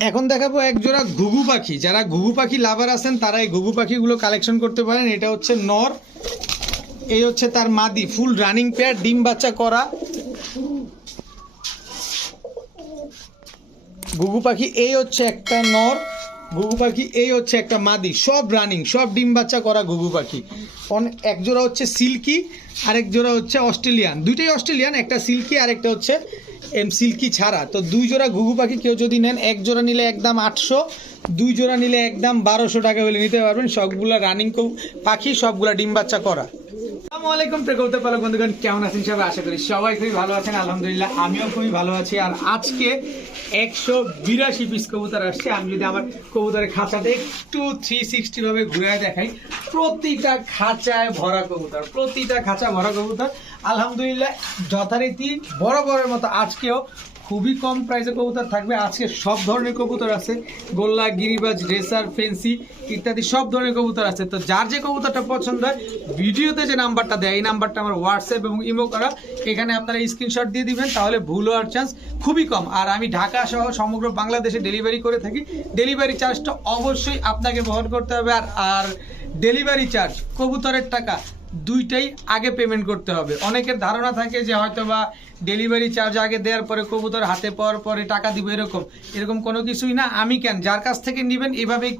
এখন দেখাবো এক জোড়া ঘুঘু পাখি। যারা ঘুঘু পাখি লাভার আছেন তারা এই ঘুঘু পাখিগুলো কালেকশন করতে পারেন। এটা হচ্ছে নর, এই হচ্ছে তার মাদি, ফুল রানিং পেয়ার, ডিম বাচ্চা করা ঘুঘু পাখি। এই হচ্ছে একটা নর ঘুঘু পাখি, এই হচ্ছে একটা মাদি, সব রানিং, সব ডিম বাচ্চা করা ঘুঘু পাখি। এক জোড়া হচ্ছে সিল্কি, আরেক জোড়া হচ্ছে অস্ট্রেলিয়ান, দুইটাই অস্ট্রেলিয়ান, একটা সিল্কি আর একটা হচ্ছে সিল্কি ছাড়া। তো দুই জোড়া ঘুঘু পাখি কেউ যদি নেন, এক জোড়া নিলে একদম 800, দুই জোড়া নিলে একদম 1200 টাকা হলে নিতে পারবেন। সবগুলা রানিং পাখি, সবগুলা ডিম বাচ্চা করা। আসসালামু আলাইকুম কবুতর পালক বন্ধুগণ, কেমন আছেন সবাই? আশা করি সবাই খুবই ভালো আছেন। আলহামদুলিল্লাহ আমিও খুবই ভালো আছি। আর আজকে 182 পিস কবুতর আসছে। আমি যদি আমার কবুতরের খাঁচাটা একটু 360 ভাবে ঘুরে দেখাই, প্রতিটা খাঁচায় ভরা কবুতর, প্রতিটা খাঁচা ভরা কবুতর। আলহামদুলিল্লাহ যথারীতি বরাবরের মতো আজকেও খুবই কম প্রাইসে কবুতর থাকবে। আজকে সব ধরনের কবুতর আছে, গোল্লা, গিরিবাজ, রেসার, ফেন্সি ইত্যাদি সব ধরনের কবুতর আছে। তো যার যে কবুতরটা পছন্দ হয়, ভিডিওতে যে নাম্বারটা দেয় এই নাম্বারটা আমার হোয়াটসঅ্যাপ এবং ইমো করা, এখানে আপনারা স্ক্রিনশট দিয়ে দিবেন, তাহলে ভুল হওয়ার চান্স খুবই কম। আর আমি ঢাকা সহ সমগ্র বাংলাদেশে ডেলিভারি করে থাকি। ডেলিভারি চার্জটা অবশ্যই আপনাকে বহন করতে হবে। আর ডেলিভারি চার্জ, কবুতরের টাকা দুইটাই আগে পেমেন্ট করতে হবে। অনেকের ধারণা থাকে যে হয়তো বা ডেলিভারি চার্জ আগে দেওয়ার পরে কবুতর হাতে পাওয়ার পরে টাকা দিব, এরকম কোনো কিছুই না। আমি কেন, যার কাছ থেকে নেবেন এভাবেই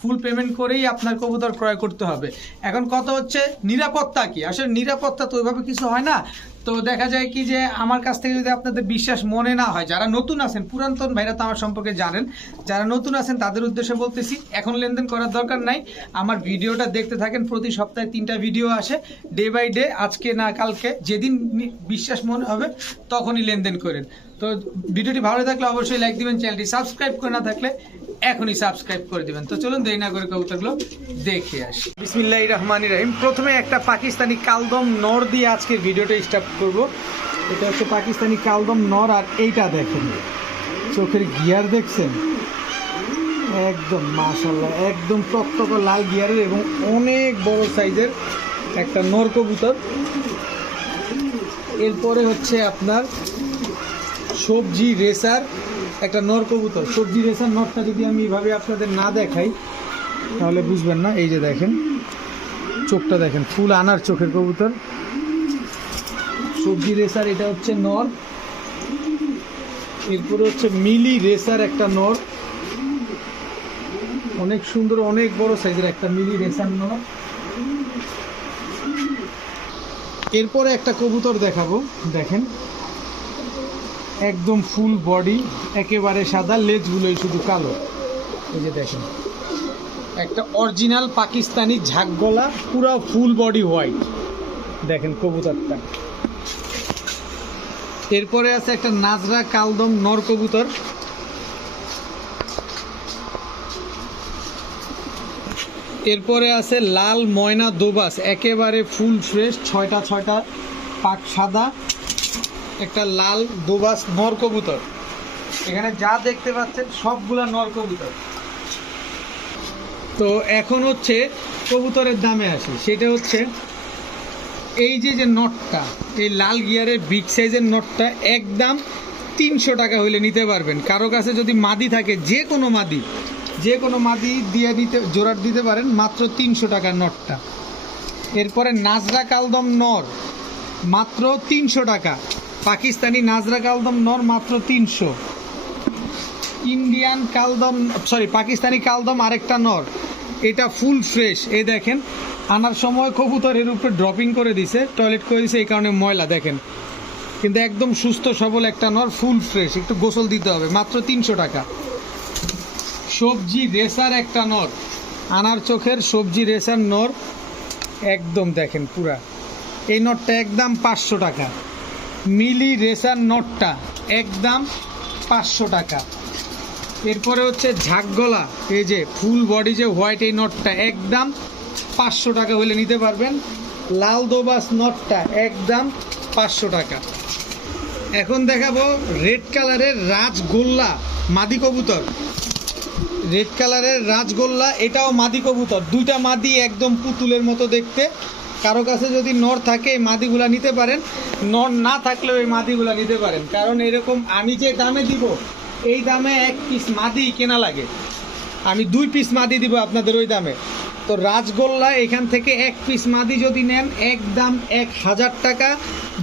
ফুল পেমেন্ট করেই আপনার কবুতর ক্রয় করতে হবে। এখন কথা হচ্ছে নিরাপত্তা কি, আসলে নিরাপত্তা তো ওইভাবে কিছু হয় না। তো দেখা যায় কি যে আমার কাছ থেকে যদি আপনাদের বিশ্বাস মনে না হয়, যারা নতুন আছেন, পুরাতন ভাইরা তো আমার সম্পর্কে জানেন, যারা নতুন আছেন তাদের উদ্দেশ্যে বলতেছি, এখন লেনদেন করার দরকার নাই। আমার ভিডিওটা দেখতে থাকেন, প্রতি সপ্তাহে 3টা ভিডিও আসে, ডে বাই ডে, আজকে না কালকে, যেদিন বিশ্বাস মনে হবে তখনই লেনদেন করেন। তো ভিডিওটি ভালো থাকলে অবশ্যই লাইক দিবেন, চ্যানেলটি সাবস্ক্রাইব করে না থাকলে এখনই সাবস্ক্রাইব করে দিবেন। তো চলুন দেরি না করে কবুতরগুলো দেখে আসি। বিসমিল্লাহির রহমানির রহিম। প্রথমে একটা পাকিস্তানি কালদম নর দিয়ে আজকের ভিডিওটা স্টার্ট করব। এটা হচ্ছে পাকিস্তানি কালদম নর। আর এইটা দেখেন, চোখের গিয়ার দেখছেন, একদম মাশাআল্লাহ, একদম টকটক লাল গিয়ারের এবং অনেক বড় সাইজের একটা নর কবুতর। এরপরে হচ্ছে আপনার সবজি রেসার একটা নর কবুতর। সবজি রেসার নরটা যদি আমি এভাবে আপনাদের না দেখাই তাহলে বুঝবেন না। এই যে দেখেন চোখটা, দেখেন ফুল আনার চোখের কবুতর, সবজি রেসার, এটা হচ্ছে নর। এরপরে হচ্ছে মিলি রেসার একটা নর, অনেক সুন্দর, অনেক বড় সাইজের একটা মিলি রেসার নর। এরপরে একটা কবুতর দেখাবো, দেখেন একদম ফুল বডি, একেবারে সাদা, লেজগুলোই শুধু কালো। এই যে দেখেন একটা অরিজিনাল পাকিস্তানি ঝাঁক গলা, পুরো ফুল বডি হোয়াইট, দেখেন কবুতরটা। এরপরে আছে একটা নাজরা কালদম নর কবুতর। এরপরে আছে লাল ময়না দোবাস, একেবারে ফুল ফ্রেশ, 6টা পাক সাদা, একটা লাল দোবাস নর কবুতর। এখানে যা দেখতে পাচ্ছেন সবগুলা নর কবুতর। তো এখন হচ্ছে কবুতরের দামে আসি, সেটা হচ্ছে এই যে নটটা, এই লাল গিয়ারের বিগ সাইজের নটটা একদম 300 টাকা হলে নিতে পারবেন। কারো কাছে যদি মাদি থাকে, যে কোনো মাদি দিয়ে জোড়ার দিতে পারেন, মাত্র 300 টাকার নটটা। এরপরে নাজরা কালদম নর মাত্র 300 টাকা, পাকিস্তানি নাজরা কালদম নর মাত্র 300। ইন্ডিয়ান কালদম, পাকিস্তানি কালদম আরেকটা নর, এটা ফুল ফ্রেশ। এই দেখেন আনার সময় কবুতরের উপরে ড্রপিং করে দিছে, টয়লেট করে দিছে, এই কারণে ময়লা, দেখেন, কিন্তু একদম সুস্থ সবল একটা নর, ফুল ফ্রেশ, একটু গোসল দিতে হবে, মাত্র 300 টাকা। সবজি রেসার একটা নর, আনার চোখের সবজি রেসার নর, একদম দেখেন পুরা, এই নটটা একদম 500 টাকা। মিলি রেসার নটটা একদম 500 টাকা। এরপরে হচ্ছে ঝাঁকগলা, এই যে ফুল বডি যে হোয়াইট, এই নটটা একদম 500 টাকা হলে নিতে পারবেন। লাল দোবাস নটটা একদম 500 টাকা। এখন দেখাবো রেড কালারের রাজগোল্লা মাদি কবুতর। রেড কালারের রাজগোল্লা, এটাও মাদি কবুতর, 2টা মাদি, একদম পুতুলের মতো দেখতে। কারো কাছে যদি নর থাকে এই মাদিগুলা নিতে পারেন, নর না থাকলেও এই মাদিগুলা নিতে পারেন। কারণ এরকম আমি যে দামে দিব এই দামে এক পিস মাদি কেনা লাগে, আমি 2 পিস মাদি দিব আপনাদের ওই দামে। তো রাজগোল্লা এখান থেকে এক পিস মাদি যদি নেন একদম 1000 টাকা,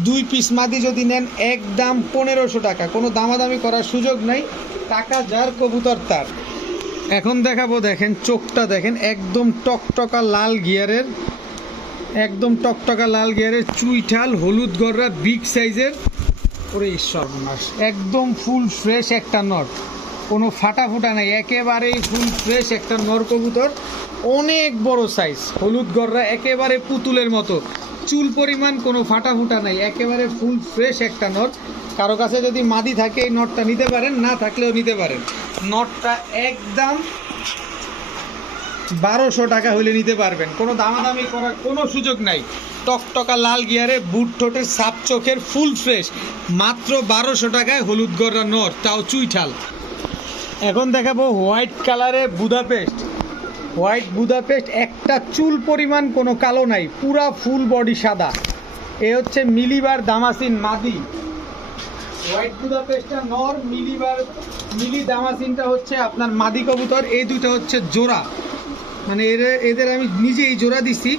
2 পিস মাদি যদি নেন একদম 1500 টাকা, কোনো দামাদামি করার সুযোগ নাই, টাকা যার কবুতর তার। এখন দেখাবো, দেখেন চোখটা দেখেন, একদম টকটকা লাল গিয়ারের, একদম টকটকা লাল গিয়ারের চুইঠাল হলুদ গররা বিগ সাইজের। ওরে সর্বনাশ, একদম ফুল ফ্রেশ একটা নর, কোনো ফাটা ফুটা নাই, একেবারেই ফুল ফ্রেশ একটা নর কবুতর, অনেক বড় সাইজ, হলুদ গররা একেবারে পুতুলের মতো, চুল পরিমাণ কোনো ফাটা ফুটা নাই, একেবারে ফুল ফ্রেশ একটা নর। কারো কাছে যদি মাদি থাকে এই নটটা নিতে পারেন, না থাকলেও নিতে পারেন। নটটা একদম 1200 টাকা হলে নিতে পারবেন, কোনো দামাদামি করার কোনো সুযোগ নাই। টকটকা লাল গিয়ারে বুট ঠোঁটের সাপ চোখের ফুল ফ্রেশ, মাত্র 1200 টাকায় হলুদ গররা নর, তাও চুইঠাল। এখন দেখাবো হোয়াইট কালারে বুদাপেস্ট, হোয়াইট বুদাপেস্ট, একটা চুল পরিমাণ কোনো কালো নাই, পুরা ফুল বডি সাদা। এ হচ্ছে মিলিবার দামাসিন মাদি, হোয়াইট বুদাপেস্টটা নর, মিলি দামাসিনটা হচ্ছে আপনার মাদি কবুতর। এই দুটো হচ্ছে জোড়া, মানে এদের আমি নিজেই জোড়া দিছি।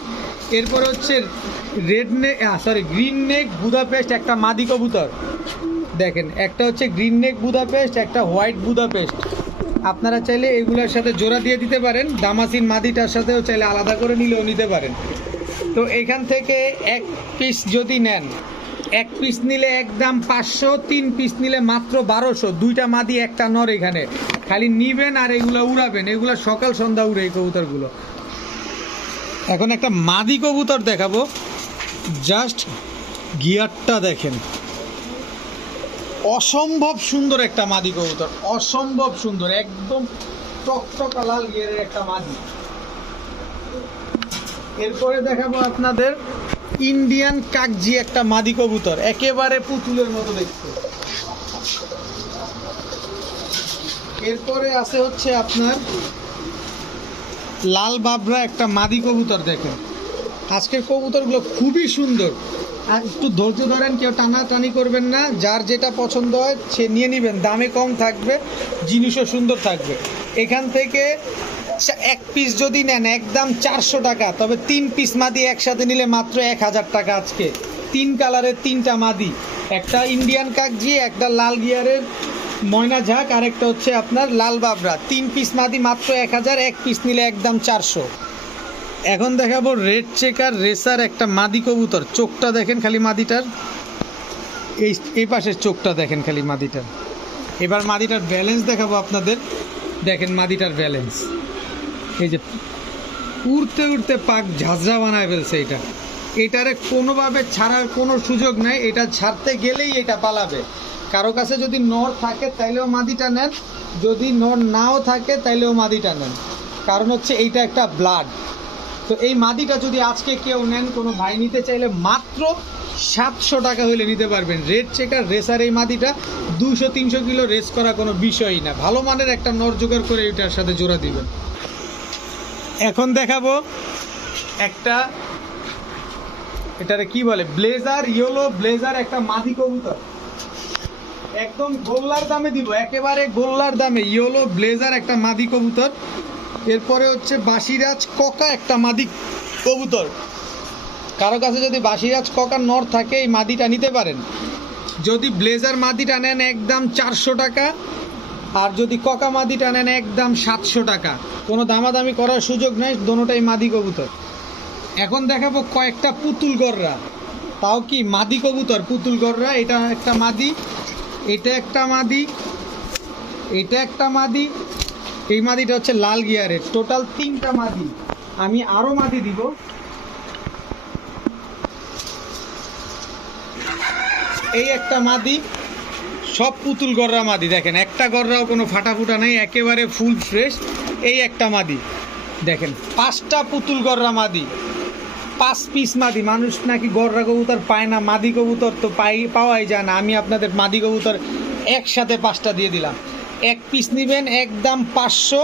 এরপরে হচ্ছে গ্রিন নেক বুদাপেস্ট একটা মাদি কবুতর, দেখেন একটা হচ্ছে গ্রিন নেক বুদাপেস্ট, একটা হোয়াইট বুদাপেস্ট। আপনারা চাইলে এগুলোর সাথে জোড়া দিয়ে দিতে পারেন, দামাসিন মাদিটার সাথেও চাইলে আলাদা করে নিলেও নিতে পারেন। তো এখান থেকে এক পিস যদি নেন, এক পিস নিলে একদম 500, 3 পিস নিলে মাত্র 1200, 2টা মাদি একটা নর। এখানে খালি নিবেন আর এগুলো উড়াবেন, এগুলো সকাল সন্ধ্যা উড়ে এই কবুতরগুলো। এখন একটা মাদি কবুতর দেখাবো, জাস্ট গিয়ারটা দেখেন, অসম্ভব সুন্দর একটা মাদি কবুতর, অসম্ভব সুন্দর, একদম টকটকা লাল গিয়ারের একটা মাদি। এরপরে দেখাবো আপনাদের ইন্ডিয়ান কাকজি একটা মাদি কবুতর, একেবারে পুতুলের মতো দেখতে। এরপরে আছে হচ্ছে আপনার লাল বাবরা একটা মাদি কবুতর, দেখেন আজকের কবুতরগুলো খুবই সুন্দর। আর একটু ধৈর্য ধরেন, কেউ টানাটানি করবেন না, যার যেটা পছন্দ হয় সে নিয়ে নেবেন, দামে কম থাকবে, জিনিসও সুন্দর থাকবে। এখান থেকে এক পিস যদি নেন একদম 400 টাকা, তবে 3 পিস মাদি একসাথে নিলে মাত্র 1000 টাকা। আজকে 3 কালারের 3টা মাদি, একটা ইন্ডিয়ান কাকজি, একটা লাল গিয়ারের ময়না ঝাঁক, আর একটা হচ্ছে আপনার লাল বাবরা, 3 পিস মাদি মাত্র 1000, 1 পিস নিলে একদম 400। এখন দেখাবো রেড চেকার রেসার একটা মাদি কবুতর, চোখটা দেখেন খালি মাদিটার, এই পাশের চোখটা দেখেন খালি মাদিটার। এবার মাদিটার ব্যালেন্স দেখাবো আপনাদের, দেখেন মাদিটার ব্যালেন্স, এই যে উড়তে উড়তে পাক ঝাঁঝরা বানায় ফেলছে। এটারে কোনোভাবে ছাড়ার কোনো সুযোগ নাই, এটা ছাড়তে গেলেই এটা পালাবে। কারো কাছে যদি নর থাকে তাইলেও মাদিটা নেন, যদি নর নাও থাকে তাইলেও মাদিটা নেন, কারণ হচ্ছে এইটা একটা ব্লাড। তো এই মাদিটা যদি আজকে কেউ নেন, কোনো ভাই নিতে চাইলে মাত্র 700 টাকা হইলে নিতে পারবেন। রেড চেকার রেসার এই মাদিটা 200-300 কিলো রেস করা কোনো বিষয়ই না, ভালো মানের একটা নর জোগাড় করে এটার সাথে জোড়া দিবেন। এখন দেখাবো একটা, এটারে কি বলে, ব্লেজার, ইয়েলো ব্লেজার একটা মাদি কবুতর, একদম গোল্লার দামে দিব, একেবারে গোল্লার দামে, ইয়েলো ব্লেজার একটা মাদি কবুতর। এরপরে হচ্ছে বাসিরাজ ককা একটা মাদি কবুতর, কারো কাছে যদি বাসিরাজ ককার নর থাকে এই মাদিটা নিতে পারেন। যদি ব্লেজার মাদিটা নেন একদম 400 টাকা, আর যদি ককা মাদিটা নেন একদম 700 টাকা, কোনো দামাদামি করার সুযোগ নেই, দোনোটাই মাদি কবুতর। এখন দেখাবো কয়েকটা পুতুল গররা, তাও কি মাদি কবুতর, পুতুল গররা। এটা একটা মাদি, এটা একটা মাদি, এটা একটা মাদি, এই মাদিটা হচ্ছে লাল গিয়ারের। টোটাল 3টা মাদি, আমি আরও মাদি দিব। এই একটা মাদি, সব পুতুল গররা মাদি, দেখেন একটা গররাও কোনো ফাটা ফুটা নেই, একেবারে ফুল ফ্রেশ। এই একটা মাদি দেখেন, 5টা পুতুল গররা মাদি, 5 পিস মাদি। মানুষ নাকি গররা কবুতর পায় না, মাদি কবুতর তো পাওয়াই যায় না। আমি আপনাদের মাদি কবুতর একসাথে 5টা দিয়ে দিলাম। 1 পিস নেবেন একদম 500,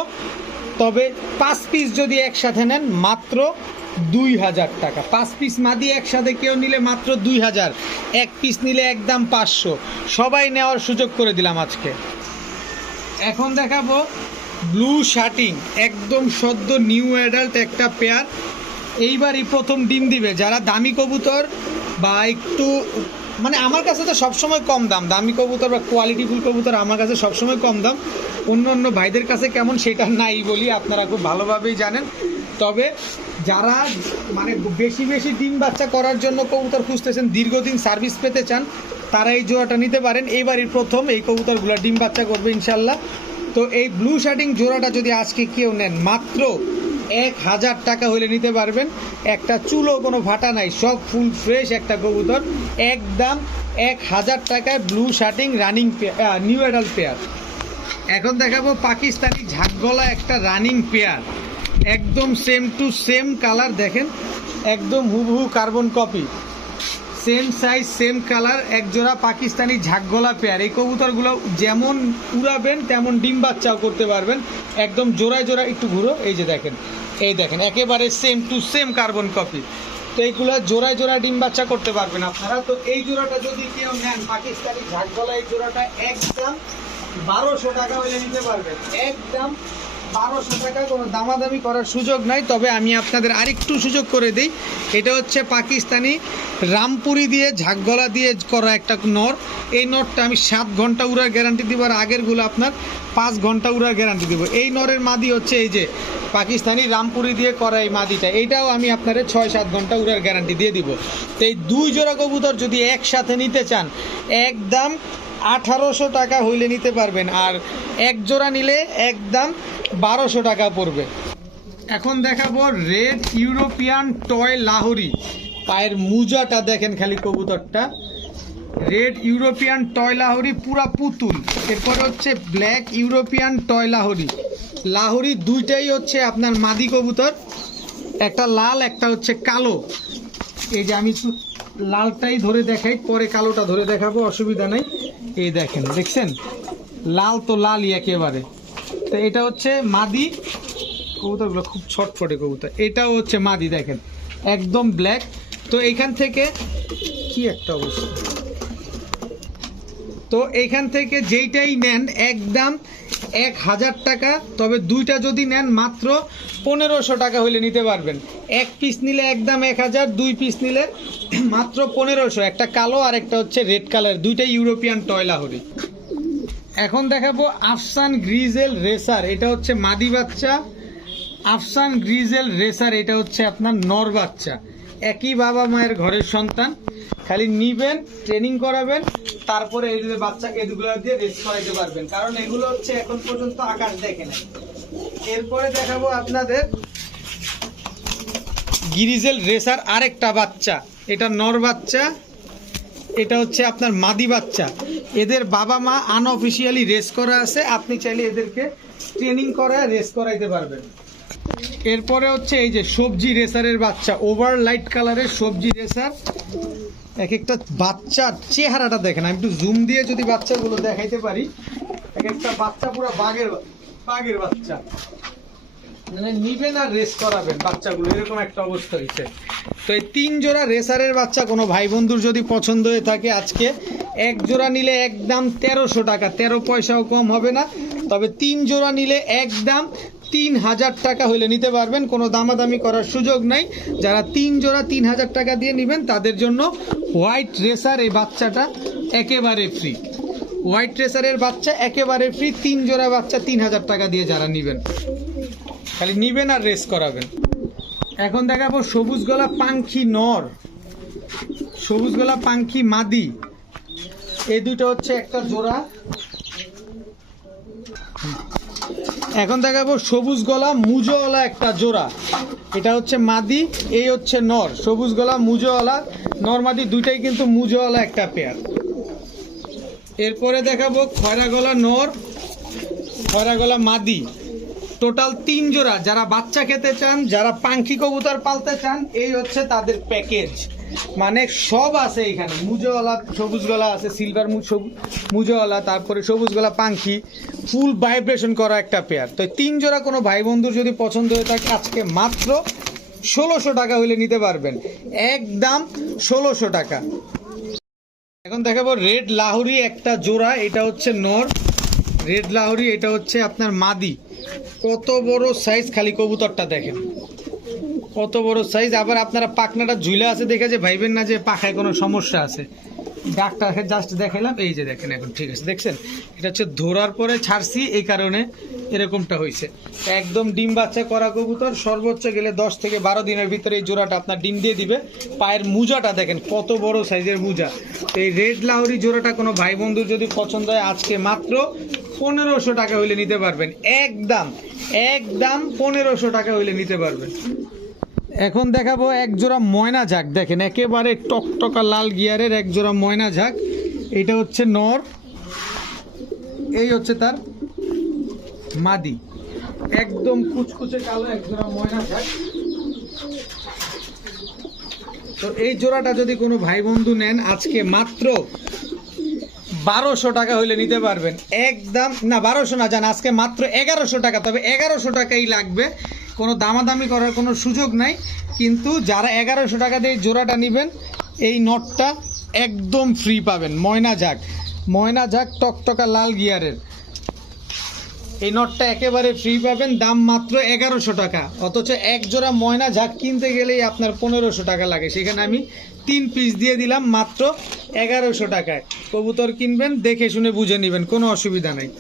তবে 5 পিস যদি একসাথে নেন মাত্র 2000 টাকা। 5 পিস মাদি একসাথে কেউ নিলে মাত্র 2000, 1 পিস নিলে একদম 500। সবাই নেওয়ার সুযোগ করে দিলাম আজকে। এখন দেখাবো ব্লু শার্টিং, একদম সদ্য নিউ অ্যাডাল্ট একটা পেয়ার, এইবারই প্রথম ডিম দিবে। যারা দামি কবুতর বা একটু মানে আমার কাছে তো সবসময় কম দাম, দামি কবুতর বা কোয়ালিটিফুল কবুতর আমার কাছে সবসময় কম দাম, অন্য অন্য ভাইদের কাছে কেমন সেটা নাই বলি, আপনারা খুব ভালোভাবেই জানেন। তবে যারা মানে বেশি বেশি ডিম বাচ্চা করার জন্য কবুতর খুঁজতেছেন, দীর্ঘদিন সার্ভিস পেতে চান, তারা এই জোড়াটা নিতে পারেন। এইবারই প্রথম এই কবুতরগুলো ডিম বাচ্চা করবে ইনশাল্লাহ। তো এই ব্লু শার্টিং জোড়াটা যদি আজকে কেউ নেন, মাত্র 1000 টাকা হলে নিতে পারবেন। একটা চুলও কোনো ফাটা নাই, সব ফুল ফ্রেশ একটা কবুতর, একদম 1000 টাকায় blue shirting running new adult pair. এখন দেখাবো পাকিস্তানি ঝাঁকগলা একটা রানিং পেয়ার, একদম সেম টু সেম কালার, দেখেন একদম হুবহু carbon copy, same size same colour, এক জোড়া পাকিস্তানি ঝাঁকগলা পেয়ার। এই কবুতরগুলো যেমন উড়াবেন তেমন ডিম বাচ্চাও করতে পারবেন, একদম জোড়ায় জোড়া, একটু ঘুরো, এই যে দেখেন, এই দেখেন একেবারে same to same carbon copy. তো এইগুলো জোড়ায় জোড়ায় ডিম বাচ্চা করতে পারবেন আপনারা। তো এই জোড়াটা যদি কেউ নেন পাকিস্তানি ঝাঁকগলা, এই জোড়াটা একদম 1200 টাকা হলে নিতে পারবেন, একদম 1200 টাকা, কোনো দামাদামি করার সুযোগ নাই। তবে আমি আপনাদের আরেকটু সুযোগ করে দিই, এটা হচ্ছে পাকিস্তানি রামপুরি দিয়ে ঝাঁকগলা দিয়ে করা একটা নর। এই নরটা আমি 7 ঘন্টা উড়ার গ্যারান্টি দিব, আর আগেরগুলো আপনার 5 ঘন্টা উড়ার গ্যারান্টি দিব। এই নরের মাদি হচ্ছে এই যে পাকিস্তানি রামপুরি দিয়ে করা এই মাদিটা, এইটাও আমি আপনাদের 6-7 ঘন্টা উড়ার গ্যারান্টি দিয়ে দিব। তো এই 2 জোড়া কবুতর যদি একসাথে নিতে চান, একদম 1800 টাকা হইলে নিতে পারবেন, আর এক জোড়া নিলে একদম 1200 টাকা পড়বে। এখন দেখাবো রেড ইউরোপিয়ান টয় লাহোরি, পায়ের মুজাটা দেখেন খালি কবুতরটা, রেড ইউরোপিয়ান টয় লাহোরি পুরা পুতুল। এরপরে হচ্ছে black European toy Lahori, Lahori দুইটাই হচ্ছে আপনার মাদি কবুতর, একটা লাল একটা হচ্ছে কালো। এই যে আমি লালটাই ধরে দেখাই, পরে কালোটা ধরে দেখাবো, অসুবিধা নাই। এই দেখেন, দেখছেন লাল তো লালই একেবারে। তো এটা হচ্ছে মাদি, কবুতরগুলো খুব ছটফটে কবুতর, এটাও হচ্ছে মাদি, দেখেন একদম ব্ল্যাক। তো এইখান থেকে কি একটা অবস্থা, তো এইখান থেকে যেইটাই নেন একদম 1000 টাকা। তবে দুইটা যদি নেন মাত্র 1500 টাকা হইলে নিতে পারবেন। এক পিস নিলে একদম 1000, 2 পিস নিলে মাত্র 1500। একটা কালো আর একটা হচ্ছে রেড কালার, দুইটাই ইউরোপিয়ান টয় লাহোরি। এখন দেখাবো আফসান গ্রিজেল রেসার, এটা হচ্ছে মাদি বাচ্চা। আফসান গ্রিজেল রেসার, এটা হচ্ছে আপনার নর বাচ্চা, একই বাবা মায়ের ঘরের সন্তান, খালি নিবেন ট্রেনিং করাবেন, তারপরে এই যে বাচ্চা এগুলো দিয়ে রেস করাইতে পারবেন, কারণ এগুলো হচ্ছে এখন পর্যন্ত আকাশ দেখে না। এরপরে দেখাবো আপনাদের গ্রিজেল রেসার আরেকটা বাচ্চা, এটা নর বাচ্চা, এটা হচ্ছে আপনার মাদি বাচ্চা। এদের বাবা মা আনঅফিসিয়ালি রেস করা আছে, আপনি চাইলে এদেরকে ট্রেনিং করায় রেস করাইতে পারবেন। এরপরে হচ্ছে এই যে সবজি রেসারের বাচ্চা, ওভার লাইট কালারের সবজি রেসার। এক একটা বাচ্চার চেহারাটা দেখেন, আমি একটু জুম দিয়ে যদি বাচ্চাগুলো দেখাইতে পারি, এক একটা বাচ্চা পুরো বাঘের বাচ্চা, মানে নিবেন আর রেস করাবেন বাচ্চাগুলো, এরকম একটা অবস্থা হয়েছে। তো এই 3 জোড়া রেসারের বাচ্চা কোনো ভাই বন্ধুর যদি পছন্দ হয়ে থাকে, আজকে এক জোড়া নিলে একদম 1300 টাকা, 13 পয়সাও কম হবে না। তবে 3 জোড়া নিলে একদম 3000 টাকা হইলে নিতে পারবেন, কোনো দামাদামি করার সুযোগ নাই। যারা 3 জোড়া 3000 টাকা দিয়ে নেবেন তাদের জন্য হোয়াইট রেসার এই বাচ্চাটা একেবারে ফ্রি, হোয়াইট রেসারের বাচ্চা একেবারে ফ্রি। 3 জোড়া বাচ্চা 3000 টাকা দিয়ে যারা নেবেন, খালি নিবেন আর রেস করাবেন। এখন দেখাবো সবুজ গলা পাঙ্খি নর, সবুজ গলা পাঙ্খি মাদি, এই দুটো হচ্ছে একটা জোড়া। এখন দেখাবো সবুজ গলা মুজোওয়ালা একটা জোড়া, এটা হচ্ছে মাদি, এই হচ্ছে নর। সবুজ গলা মুজোওয়ালা নর মাদি দুইটাই কিন্তু মুজোওয়ালা একটা পেয়ার। এরপরে দেখাবো খয়রা গলা নর, খয়রা গলা মাদি, টোটাল 3 জোড়া। যারা বাচ্চা খেতে চান, যারা পাঙ্খি কবুতর পালতে চান, এই হচ্ছে তাদের প্যাকেজ, মানে সব আছে এখানে। মুজোওয়ালা সবুজ গলা আছে, সিলভার মুজোওয়ালা, তারপরে সবুজ গলা পাঙ্খি, ফুল ভাইব্রেশন করা একটা পেয়ার। তো 3 জোড়া কোনো ভাই বন্ধুর যদি পছন্দ হয়ে থাকে, আজকে মাত্র 1600 টাকা হইলে নিতে পারবেন, একদম 1600 টাকা। এখন দেখাবো রেড লাহোরি একটা জোড়া, এটা হচ্ছে নর, রেড লাহোরি, এটা হচ্ছে আপনার মাদি। কত বড় সাইজ, খালি কবুতরটা দেখেন কত বড় সাইজ। আবার আপনারা পাখনাটা ঝুলে আছে দেখে যে ভাইবেন না যে পাখায় কোনো সমস্যা আছে। ডাক্তারকে জাস্ট দেখাইলাম, এই যে দেখেন এখন ঠিক আছে। দেখছেন এটা হচ্ছে ধরার পরে ছাড়ছি, এই কারণে এরকমটা হয়েছে। একদম ডিম বাচ্চা করা কবুতর, সর্বোচ্চ গেলে 10 থেকে 12 দিনের ভিতরে এই জোড়াটা আপনার ডিম দিয়ে দিবে। পায়ের মুজাটা দেখেন কত বড় সাইজের মুজা। এই রেড লাহোরি জোড়াটা কোনো ভাই বন্ধুর যদি পছন্দ হয়, আজকে মাত্র 1500 টাকা হইলে নিতে পারবেন। একদম 1500 টাকা হইলে নিতে পারবেন। এখন দেখাবো এক জোড়া ময়না ঝাঁক, দেখেন একেবারে টকটকা লাল গিয়ারের এক জোড়া ময়না ঝাঁক। এটা হচ্ছে নর, এই হচ্ছে তার মাদি। একদম কুচকুচে কালো এক জোড়া ময়না ঝাঁক। তো এই জোড়াটা যদি কোনো ভাই বন্ধু নেন, আজকে মাত্র 1200 টাকা হইলে নিতে পারবেন। একদম না 1200 না, জান আজকে মাত্র 1100 টাকা। তবে 1100 টাকাই লাগবে, কোনো দামাদামি করার কোনো সুযোগ নাই। কিন্তু যারা 1100 টাকা দিয়ে জোড়াটা নেবেন, এই নটটা একদম ফ্রি পাবেন। ময়না ঝাঁক টকটকা লাল গিয়ারের এই নটটা একেবারে ফ্রি পাবেন, দাম মাত্র 1100 টাকা। অথচ এক জোড়া ময়না ঝাঁক কিনতে গেলেই আপনার 1500 টাকা লাগে, সেখানে আমি 3 পিস দিয়ে দিলাম মাত্র 1100 টাকায়। কবুতর কিনবেন দেখে শুনে বুঝে নেবেন, কোনো অসুবিধা নেই।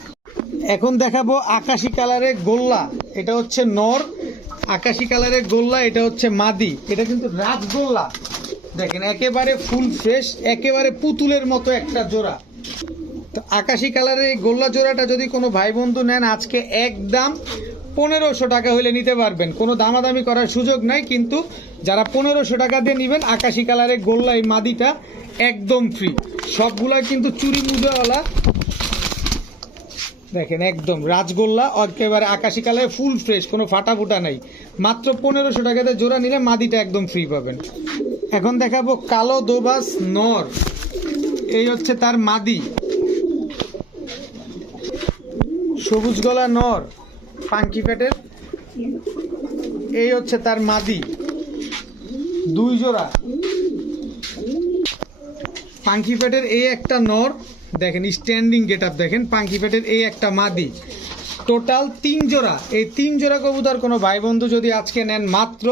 এখন দেখাবো আকাশি কালারের গোল্লা, এটা হচ্ছে নর। আকাশি কালারের গোল্লা, এটা হচ্ছে মাদি। এটা কিন্তু রাজগোল্লা, দেখেন একেবারে ফুল ফ্রেশ, একেবারে পুতুলের মতো একটা জোড়া। তো আকাশি কালারের এই গোল্লা জোড়াটা যদি কোনো ভাই বন্ধু নেন, আজকে একদম 1500 টাকা হইলে নিতে পারবেন। কোনো দামাদামি করার সুযোগ নাই, কিন্তু যারা 1500 টাকা দিয়ে নেবেন আকাশি কালারের গোল্লা এই মাদিটা একদম ফ্রি। সবগুলা কিন্তু চুরি মুজাওয়ালা, দেখেন একদম রাজগোল্লা, একেবারে আকাশি কালারে ফুল ফ্রেশ, কোনো ফাটা ফুটা নাই। মাত্র 1500 টাকাতে জোড়া নিলে মাদিটা একদম ফ্রি পাবেন। এখন দেখাবো কালো দোবাস নর, এই হচ্ছে তার মাদি। সবুজ গলা নর, পাঙ্কি পেটের, এই হচ্ছে তার মাদি। 2 জোড়া পাঙ্কি পেটের এই একটা নর, দেখেন স্ট্যান্ডিং গেট আপ, দেখেন পাঙ্কি পেটের এই একটা মাদি। টোটাল 3 জোড়া। এই 3 জোড়া কবুতর কোনো ভাই বন্ধু যদি আজকে নেন, মাত্র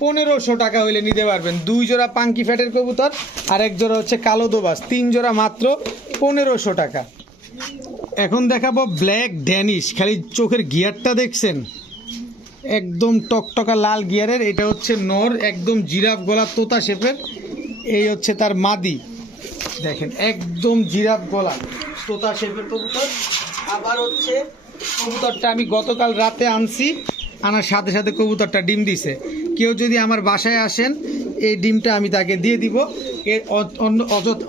1500 টাকা হইলে নিতে পারবেন। 2 জোড়া পাঙ্কি ফ্যাটের কবুতর আর 1 জোড়া হচ্ছে কালো দোবাস, 3 জোড়া মাত্র 1500 টাকা। এখন দেখাবো ব্ল্যাক ড্যানিশ, খালি চোখের গিয়ারটা দেখছেন, একদম টকটকা লাল গিয়ারের। এটা হচ্ছে নর, একদম জিরাফ গলা তোতা শেপের। এই হচ্ছে তার মাদি, দেখেন একদম জিরাফ গলা তোতা শেপের কবুতর। আবার হচ্ছে কবুতরটা আমি গতকাল রাতে আনছি, আনার সাথে সাথে কবুতরটা ডিম দিছে। কেউ যদি আমার বাসায় আসেন, এই ডিমটা আমি তাকে দিয়ে দিব। এর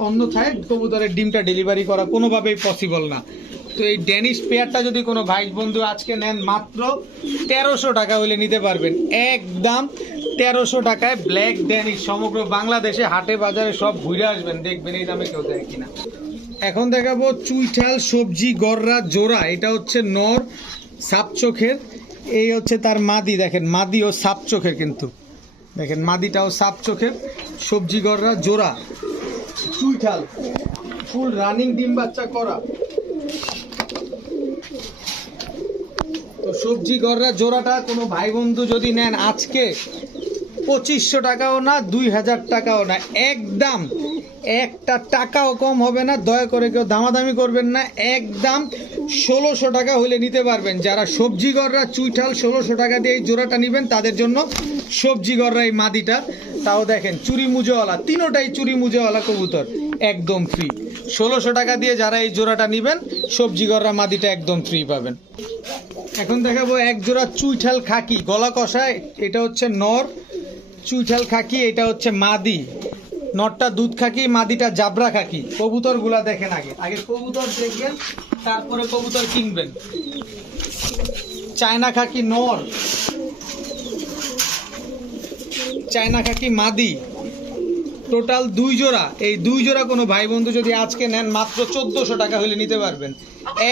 অন্যথায় কবুতরের ডিমটা ডেলিভারি করা কোনোভাবেই পসিবল না। তো এই ড্যানিশ পেয়ারটা যদি কোনো ভাই বন্ধু আজকে নেন, মাত্র 1300 টাকা হইলে নিতে পারবেন। একদম 1300 টাকায় ব্ল্যাক ড্যানিশ। সমগ্র বাংলাদেশে হাটে বাজারে সব ঘুরে আসবেন, দেখবেন এই দামে কেউ দেয় কিনা। এখন দেখাবো চুইঠাল সবজি গররা জোড়া, এটা হচ্ছে নর, সাপ চোখের। এই হচ্ছে তার মাদি, দেখেন মাদিও সাপ চোখের, কিন্তু দেখেন মাদিটাও সাপ চোখের। সবজি গররা জোড়া, চুইঠাল, ফুল রানিং ডিম বাচ্চা করা। তো সবজি গররা জোড়াটা কোনো ভাই বন্ধু যদি নেন, আজকে 2500 টাকাও না, 2000 টাকাও না, একদম 1 টাকাও কম হবে না। দয়া করে কেউ দামাদামি করবেন না, একদম 1600 টাকা হইলে নিতে পারবেন। যারা সবজি গররা চুইঠাল 1600 টাকা দিয়ে এই জোড়াটা নেবেন, তাদের জন্য সবজি গররা এই মাদিটা। তাও দেখেন চুরি মুজেওয়ালা, তিনোটাই চুরি মুজেওয়ালা কবুতর, একদম ফ্রি। 1600 টাকা দিয়ে যারা এই জোড়াটা নেবেন, সবজি গররা মাদিটা একদম ফ্রি পাবেন। এখন দেখাবো 1 জোড়া চুইঠাল খাকি গলা কষায়, এটা হচ্ছে নর। চুইঠাল খাকি, এটা হচ্ছে মাদি। নরটা দুধ খাকি, মাদিটা জাবরা খাকি। কবুতরগুলা দেখেন, আগে কবুতর দেখবেন, তারপরে কবুতর কিনবেন। চায়না খাকি নর, চায়না খাকি মাদি। টোটাল 2 জোড়া। এই 2 জোড়া কোনো ভাই বন্ধু যদি আজকে নেন, মাত্র 1400 টাকা হলে নিতে পারবেন।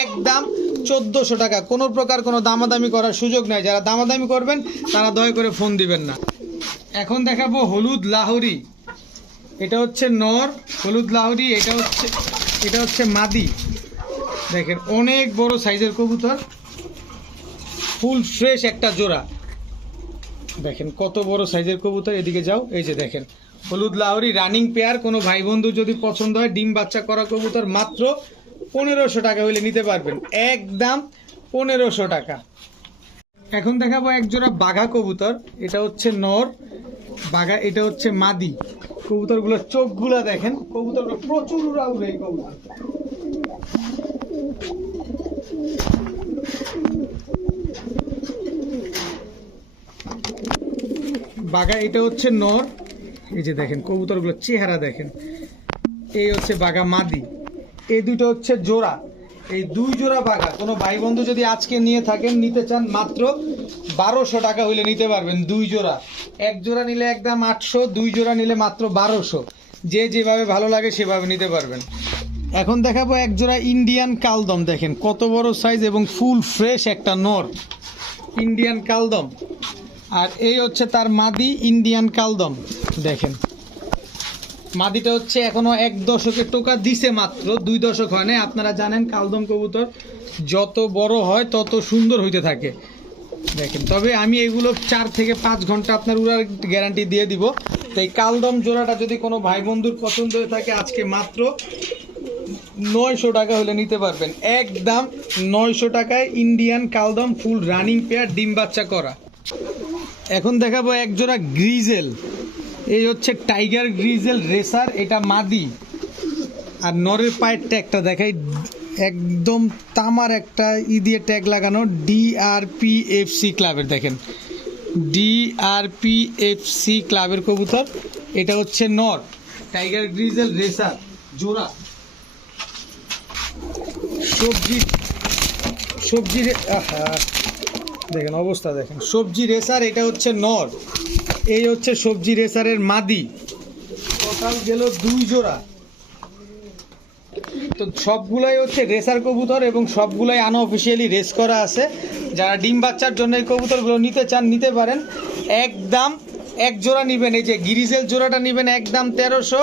একদম 1400 টাকা, কোনো প্রকার কোনো দামাদামি করার সুযোগ নাই। যারা দামাদামি করবেন তারা দয়া করে ফোন দিবেন না। এখন দেখাবো হলুদ লাহোরি, এটা হচ্ছে নর। হলুদ লাহোরি, এটা হচ্ছে মাদি। দেখেন অনেক বড় সাইজের কবুতর, ফুল ফ্রেশ একটা জোড়া। দেখেন কত বড় সাইজের কবুতর। এদিকে যাও, এই যে দেখেন হলুদ লাহোরি রানিং পেয়ার। কোনো ভাই বন্ধু যদি পছন্দ হয় ডিম বাচ্চা করা কবুতর মাত্র 1500 টাকা হইলে নিতে পারবেন, একদম 1500 টাকা। এখন দেখাবো এক জোড়া বাঘা কবুতর। এটা হচ্ছে নর বাঘা, এটা হচ্ছে মাদি। কবুতরগুলোর চোখগুলা দেখেন, কবুতরগুলো প্রচুর উড়াউড়ে এই কবুতর। বাঘা এটা হচ্ছে নর, এই যে দেখেন কবুতরগুলোর চেহারা দেখেন। এই হচ্ছে বাঘা মাদি, এই দুটো হচ্ছে জোড়া। এই 2 জোড়া বাঘা কোনো ভাই বন্ধু যদি আজকে নিয়ে থাকেন, নিতে চান মাত্র 1200 টাকা হইলে নিতে পারবেন 2 জোড়া। 1 জোড়া নিলে একদম 800, 2 জোড়া নিলে মাত্র 1200। যে যেভাবে ভালো লাগে সেভাবে নিতে পারবেন। এখন দেখাবো এক জোড়া ইন্ডিয়ান কালদম। দেখেন কত বড় সাইজ এবং ফুল ফ্রেশ একটা নর ইন্ডিয়ান কালদম। আর এই হচ্ছে তার মাদি ইন্ডিয়ান কালদম। দেখেন মাদিটা হচ্ছে এখনো 1 দশকের টোকা দিছে, মাত্র 2 দশক হয় না। আপনারা জানেন কালদম কবুতর যত বড় হয় তত সুন্দর হইতে থাকে। দেখেন তবে আমি এগুলো 4 থেকে 5 ঘন্টা আপনার উড়ার গ্যারান্টি দিয়ে দিব। তো এই কালদম জোড়াটা যদি কোনো ভাই বন্ধুর পছন্দ হয়ে থাকে আজকে মাত্র 900 টাকা হলে নিতে পারবেন, একদম 900 টাকায় ইন্ডিয়ান কালদম ফুল রানিং পেয়ার ডিম বাচ্চা করা। এখন দেখাবো এক জোড়া গ্রিজেল। এই হচ্ছে টাইগার গ্রিজেল রেসার, এটা মাদি। আর নরের পায়ের ট্যাগটা দেখাই, একদম তামার একটা দিয়ে ট্যাগ লাগানো, DRPFC ক্লাবের। দেখেন DRPFC ক্লাবের কবুতর। এটা হচ্ছে নর টাইগার গ্রিজেল রেসার জোড়া। সবজি দেখেন অবস্থা দেখেন, সবজি রেসার এটা হচ্ছে নর, এই হচ্ছে সবজি রেসারের মাদি। টোটাল গেল 2 জোড়া। তো সবগুলাই হচ্ছে রেসার কবুতর এবং সবগুলাই আনঅফিসিয়ালি রেস করা আছে। যারা ডিম বাচ্চার জন্য এই কবুতরগুলো নিতে চান নিতে পারেন, একদম 1 জোড়া নেবেন। এই যে গিরিজেল জোড়াটা নেবেন একদম 1300,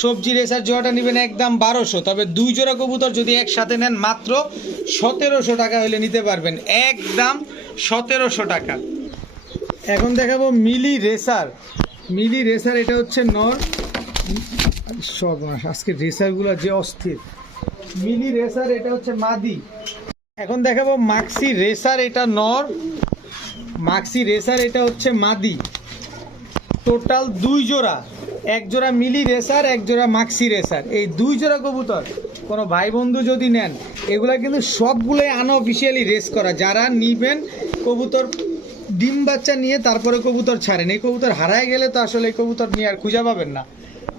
সবজি রেসার জোড়াটা নেবেন একদম 1200। তবে 2 জোড়া কবুতর যদি একসাথে নেন মাত্র 1700 টাকা হলে নিতে পারবেন, একদম 1700 টাকা। এখন দেখাবো মিলি রেসার। মিলি রেসার এটা হচ্ছে নর। সর্বনাশ, আজকে রেসারগুলো যে অস্থির। মিলি রেসার এটা হচ্ছে মাদি। এখন দেখাবো মাক্সি রেসার, এটা নর। মাক্সি রেসার এটা হচ্ছে মাদি। টোটাল 2 জোড়া, 1 জোড়া মিলি রেসার, 1 জোড়া মাক্সি রেসার। এই 2 জোড়া কবুতর কোনো ভাই বন্ধু যদি নেন, এগুলা কিন্তু সবগুলোই আনঅফিসিয়ালি রেস করা। যারা নিবেন কবুতর ডিম বাচ্চা নিয়ে তারপরে কবুতর ছাড়েন, এই কবুতর হারায় গেলে তো আসলে এই কবুতর নিয়ে আর খুঁজে পাবেন না।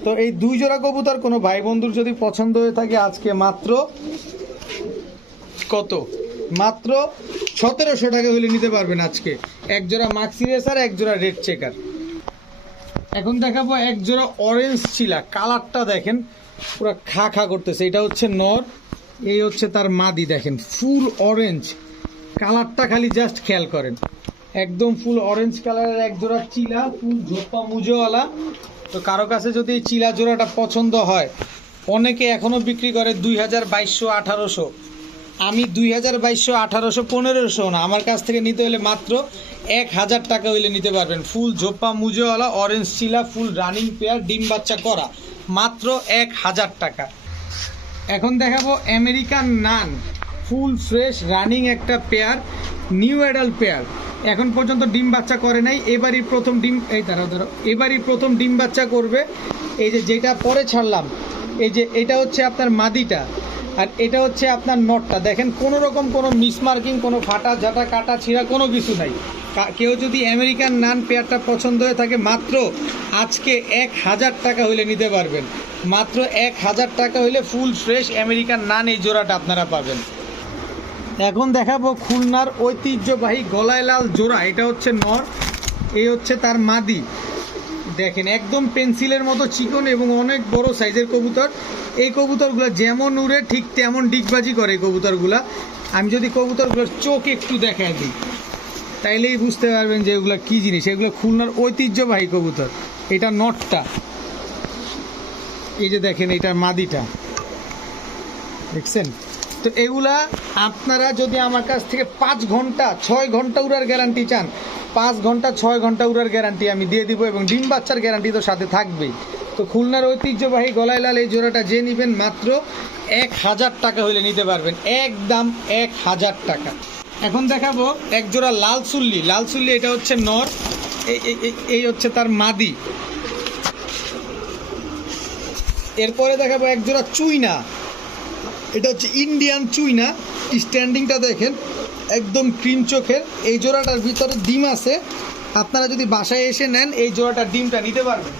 তো এই 2 জোড়া কবুতর কোনো ভাই বন্ধুর যদি পছন্দ হয়ে থাকে আজকে মাত্র কত, মাত্র 1700 টাকা হলে নিতে পারবেন আজকে। 1 জোড়া মাক্সি রেসার, 1 জোড়া রেড চেকার। এখন দেখাবো 1 জোড়া অরেঞ্জ চিলা। কালারটা দেখেন পুরো খা খা করতেছে। এটা হচ্ছে নর, এই হচ্ছে তার মাদি। দেখেন ফুল অরেঞ্জ কালারটা, খালি জাস্ট খেয়াল করেন, একদম ফুল অরেঞ্জ কালারের 1 জোড়া চিলা, ফুল ঝোপা মুজোওয়ালা। তো কারো কাছে যদি এই চিলা জোড়াটা পছন্দ হয়, অনেকে এখনো বিক্রি করে 2200, 1800। আমি 2200, 1800, 1500 না, আমার কাছ থেকে নিতে হলে মাত্র 1000 টাকা হইলে নিতে পারবেন। ফুল ঝোপা মুজোওয়ালা অরেঞ্জ চিলা ফুল রানিং পেয়ার ডিম বাচ্চা করা, মাত্র 1000 টাকা। এখন দেখাবো আমেরিকান নান, ফুল ফ্রেশ রানিং একটা পেয়ার, নিউ অ্যাডাল্ট পেয়ার। এখন পর্যন্ত ডিম বাচ্চা করে নাই, এবারই প্রথম ডিম, এই ধরো এবারই প্রথম ডিম বাচ্চা করবে। এই যে যেটা পরে ছাড়লাম, এই যে এটা হচ্ছে আপনার মাদিটা, আর এটা হচ্ছে আপনার নটটা। দেখেন কোনো রকম কোনো মিসমার্কিং, কোনো ফাটা ঝাঁটা কাটা ছিঁড়া কোনো কিছু নাই। কেউ যদি আমেরিকান নান পেয়ারটা পছন্দ হয়ে থাকে, মাত্র আজকে 1000 টাকা হইলে নিতে পারবেন, মাত্র 1000 টাকা হইলে ফুল ফ্রেশ আমেরিকান নান এই জোড়াটা আপনারা পাবেন। এখন দেখাবো খুলনার ঐতিহ্যবাহী গলায় লাল জোড়া। এটা হচ্ছে নর, এই হচ্ছে তার মাদি। দেখেন একদম পেন্সিলের মতো চিকন এবং অনেক বড় সাইজের কবুতর। এই কবুতরগুলো যেমন উড়ে ঠিক তেমন ডিগবাজি করে এই কবুতরগুলা। আমি যদি কবুতরগুলোর চোখ একটু দেখায় দিই, তাইলেই বুঝতে পারবেন যে এগুলো কী জিনিস। এগুলো খুলনার ঐতিহ্যবাহী কবুতর। এটা নটটা, এই যে দেখেন এটার মাদিটা, দেখছেন তো এগুলা আপনারা যদি আমার কাছ থেকে 5 ঘন্টা 6 ঘন্টা উড়ার গ্যারান্টি চান, 5 ঘন্টা 6 ঘন্টা উড়ার গ্যারান্টি আমি দিয়ে দিব, এবং ডিম বাচ্চার গ্যারান্টি তো সাথে থাকবেই। তো খুলনার ঐতিহ্যবাহী গলায় লাল এই জোড়াটা যে নেবেন মাত্র 1000 টাকা হলে নিতে পারবেন, একদম 1000 টাকা। এখন দেখাবো এক জোড়া লাল চুল্লি। লাল চুল্লি এটা হচ্ছে নর, এই হচ্ছে তার মাদি। এরপরে দেখাবো এক জোড়া চুইনা, এটা হচ্ছে ইন্ডিয়ান চুইনা। স্ট্যান্ডিংটা দেখেন একদম ক্রিম চোখের। এই জোড়াটার ভিতরে ডিম আছে, আপনারা যদি বাসায় এসে নেন এই জোড়াটার ডিমটা নিতে পারবেন।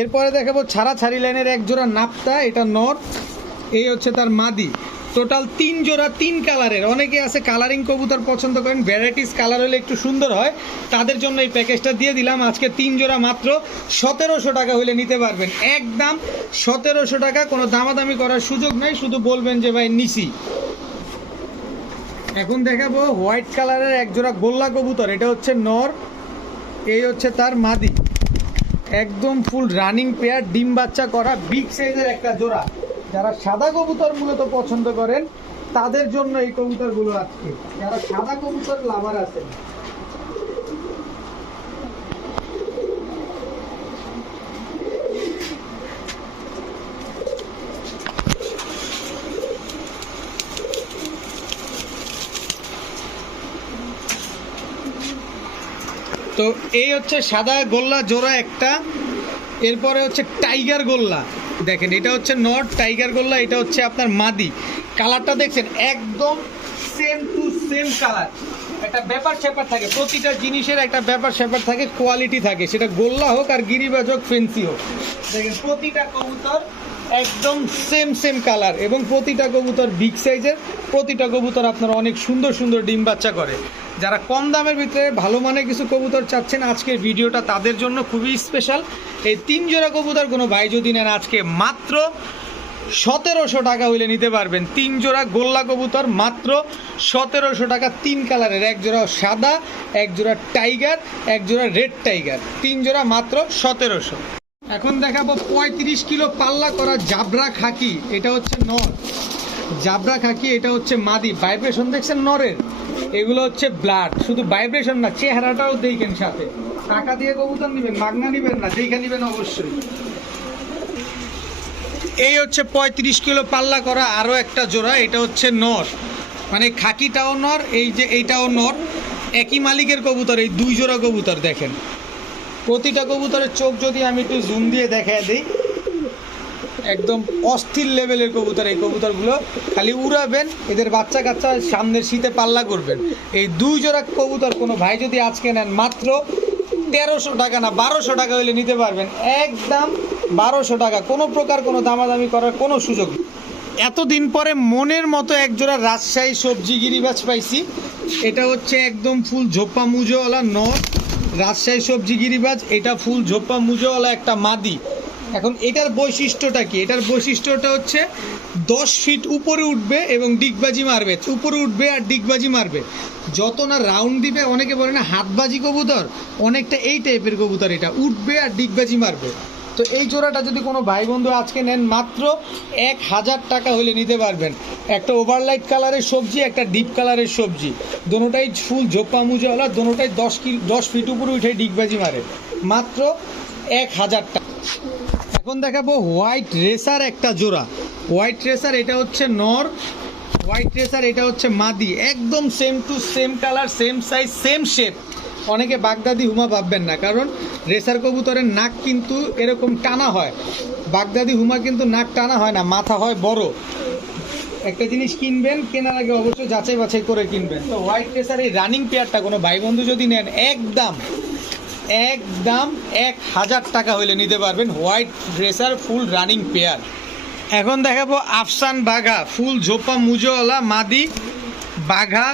এরপরে দেখাবো ছাড়া ছাড়ি লাইনের এক জোড়া নাপ্তা, এটা নর, এই হচ্ছে তার মাদি। টোটাল 3 জোড়া 3 কালারের। অনেকে আছে কালারিং কবুতর পছন্দ করেন, ভ্যারাইটিস কালার হলে একটু সুন্দর হয়, তাদের জন্য এই প্যাকেজটা দিয়ে দিলাম। আজকে 3 জোড়া মাত্র 1700 টাকা হলে নিতে পারবেন, একদম 1700 টাকা। কোনো দামাদামি করার সুযোগ নাই, শুধু বলবেন যে ভাই নিছি। এখন দেখাবো হোয়াইট কালারের এক জোড়া গোল্লা কবুতর, এটা হচ্ছে নর, এই হচ্ছে তার মাদি। একদম ফুল রানিং পেয়ার, ডিম বাচ্চা করা, বিগ সাইজের একটা জোড়া। যারা সাদা কবুতর মূলত পছন্দ করেন তাদের জন্য এই কবুতরগুলো আজকে, যারা সাদা কবুতর লাভার আছেন। তো এই হচ্ছে সাদা গোল্লা জোড়া একটা। এরপরে হচ্ছে টাইগার গোল্লা, দেখেন এটা হচ্ছে নট টাইগার গোল্লা, এটা হচ্ছে আপনার মাদি। কালারটা দেখছেন একদম সেম টু সেম কালার। একটা ব্যাপার স্যাপার থাকে, প্রতিটা জিনিসের একটা ব্যাপার স্যাপার থাকে, কোয়ালিটি থাকে, সেটা গোল্লা হোক আর গিরিবাজ হোক, ফেন্সি হোক। দেখেন প্রতিটা কবুতর একদম সেম সেম কালার, এবং প্রতিটা কবুতর বিগ সাইজের। প্রতিটা কবুতর আপনার অনেক সুন্দর সুন্দর ডিম বাচ্চা করে। যারা কম দামের ভিতরে ভালো মানের কিছু কবুতর চাচ্ছেন, আজকের ভিডিওটা তাদের জন্য খুবই স্পেশাল। এই 3 জোড়া কবুতর কোনো ভাই যদি নেন আজকে মাত্র 1700 টাকা হইলে নিতে পারবেন। 3 জোড়া গোল্লা কবুতর মাত্র 1700 টাকা, 3 কালারের, এক জোড়া সাদা, এক জোড়া টাইগার, এক জোড়া রেড টাইগার, 3 জোড়া মাত্র 1700। এখন দেখাবো 35 কিলো পাল্লা করা জাবরা খাকি, এটা হচ্ছে নর। জাবরা খাকি এটা হচ্ছে মাদি। ভাইব্রেশন দেখছেন নরের, এগুলো হচ্ছে ব্লাড, শুধু ভাইব্রেশন না, চেহারাটাও দেখেন সাথে। টাকা দিয়ে কবুতর নেবেন, মাগনা নেবেন না, দেখে নেবেন অবশ্যই। এই হচ্ছে 35 কিলো পাল্লা করা আরও একটা জোড়া, এটা হচ্ছে নর, মানে খাকিটাও নর, এই যে এইটাও নর, একই মালিকের কবুতর। এই 2 জোড়া কবুতর দেখেন, প্রতিটা কবুতরের চোখ যদি আমি একটু জুম দিয়ে দেখায় দিই, একদম অস্থির লেভেলের কবুতর। এই কবুতরগুলো খালি উড়াবেন, এদের বাচ্চা কাচ্চা সামনের শীতে পাল্লা করবেন। এই 2 জোড়া কবুতর কোনো ভাই যদি আজকে নেন মাত্র 1300 টাকা না 1200 টাকা হলে নিতে পারবেন, একদম 1200 টাকা। কোনো প্রকার কোনো দামাদামি করার কোনো সুযোগ নেই। এতদিন পরে মনের মতো এক জোড়া রাজশাহী সবজি গিরিবাজ পাইছি, এটা হচ্ছে একদম ফুল ঝোপ্পা মুজোওয়ালা নর, রাজশাহী সবজি গিরিবাজ। এটা ফুল ঝোপ্পা মুজোওয়ালা একটা মাদি। এখন এটার বৈশিষ্ট্যটা কি? এটার বৈশিষ্ট্যটা হচ্ছে 10 ফিট উপরে উঠবে এবং ডিগবাজি মারবে, উপরে উঠবে আর ডিগবাজি মারবে। যত না রাউন্ড দিবে, অনেকে বলে না হাতবাজি কবুতর, অনেকটা এই টাইপের কবুতর। এটা উঠবে আর ডিগবাজি মারবে। তো এই জোড়াটা যদি কোনো ভাই বন্ধু আজকে নেন মাত্র 1000 টাকা হলে নিতে পারবেন। একটা ওভারলাইট কালারের সবজি, একটা ডিপ কালারের সবজি, দোনোটাই ফুল ঝোপ্পা মুজোওয়ালা, দোনোটাই 10 ফিট উপরে উঠে ডিগবাজি মারে, মাত্র 1000 টাকা। এখন দেখাবো হোয়াইট রেসার একটা জোড়া। হোয়াইট রেসার এটা হচ্ছে নর, হোয়াইট রেসার এটা হচ্ছে মাদি। একদম same to same colour, same size, same shape. অনেকে বাগদাদি হুমা ভাববেন না, কারণ রেসার কবুতরের নাক কিন্তু এরকম টানা হয়। বাগদাদি হুমা কিন্তু নাক টানা হয় না, মাথা হয় বড়। একটা জিনিস কিনবেন, কেনার আগে অবশ্যই যাচাই বাছাই করে কিনবেন। তো হোয়াইট রেসার এই রানিং পেয়ারটা কোনো ভাই বন্ধু যদি নেন একদম 1000 টাকা হইলে নিতে পারবেন, white racer full running pair. এখন দেখাবো আফসান বাঘা, ফুল ঝোপা মুজোওয়ালা মাদি বাঘা,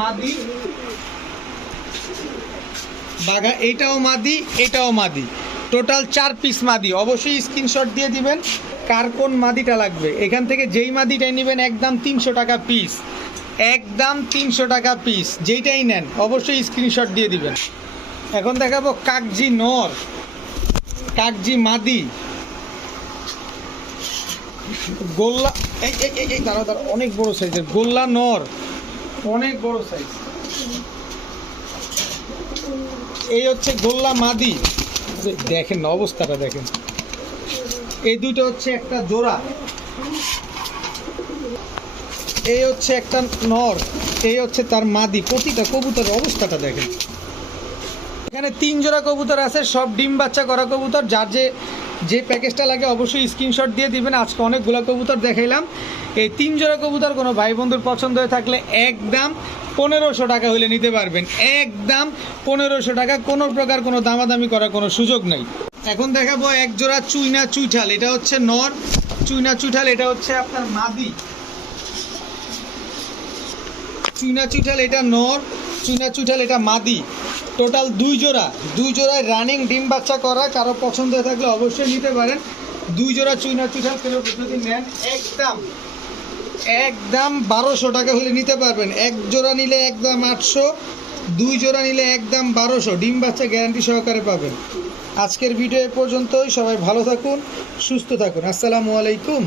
মাদি বাঘা, এটাও মাদি, এটাও মাদি, টোটাল 4 পিস মাদি। অবশ্যই স্ক্রিনশট দিয়ে দিবেন কার কোন মাদিটা লাগবে। এখান থেকে যেই মাদিটাই নেবেন একদম 300 টাকা পিস, একদম 300 টাকা পিস। যেইটাই নেন অবশ্যই স্ক্রিনশট দিয়ে দিবেন। এখন দেখাবো কাকজি নর, কাকজি মাদি, গোল্লা এই এই এই এই দাঁড়া দাঁড়া, অনেক বড় সাইজের গোল্লা নর, অনেক বড় সাইজ। এই হচ্ছে গোল্লা মাদি, দেখেন না অবস্থাটা দেখেন। এই দুটো হচ্ছে একটা জোড়া। এই হচ্ছে একটা নর, এই হচ্ছে তার মাদি। প্রতিটা কবুতরের অবস্থাটা দেখেন। এখানে 3 জোড়া কবুতর আছে, সব ডিম বাচ্চা করা কবুতর। যার যে প্যাকেজটা লাগে অবশ্যই স্ক্রিনশট দিয়ে দিবেন। আজকে অনেকগুলো কবুতর দেখাইলাম। এই 3 জোড়া কবুতর কোনো ভাই বন্ধুর পছন্দ হয়ে থাকলে একদম 1500 টাকা হলে নিতে পারবেন, একদম 1500 টাকা। কোনো প্রকার কোনো দামাদামি করার কোনো সুযোগ নেই। এখন দেখাবো এক জোড়া চুইনা চুইঠাল। এটা হচ্ছে নর চুইনা চুইঠাল, এটা হচ্ছে আপনার মাদি। চুইনা চুইঠাল এটা নর, চুইনা চুইঠাল এটা মাদি। টোটাল 2 জোড়া, 2 জোড়ায় রানিং ডিম বাচ্চা করা। কারো পছন্দ হয়ে থাকলে অবশ্যই নিতে পারেন। 2 জোড়া চুইনা চুইঠাল কেউ যদি নেন একদম 1200 টাকা হলে নিতে পারবেন। 1 জোড়া নিলে একদম 800, 2 জোড়া নিলে একদম 1200। ডিম বাচ্চা গ্যারান্টি সহকারে পাবেন। আজকের ভিডিও এ পর্যন্তই। সবাই ভালো থাকুন, সুস্থ থাকুন। আসসালামু আলাইকুম।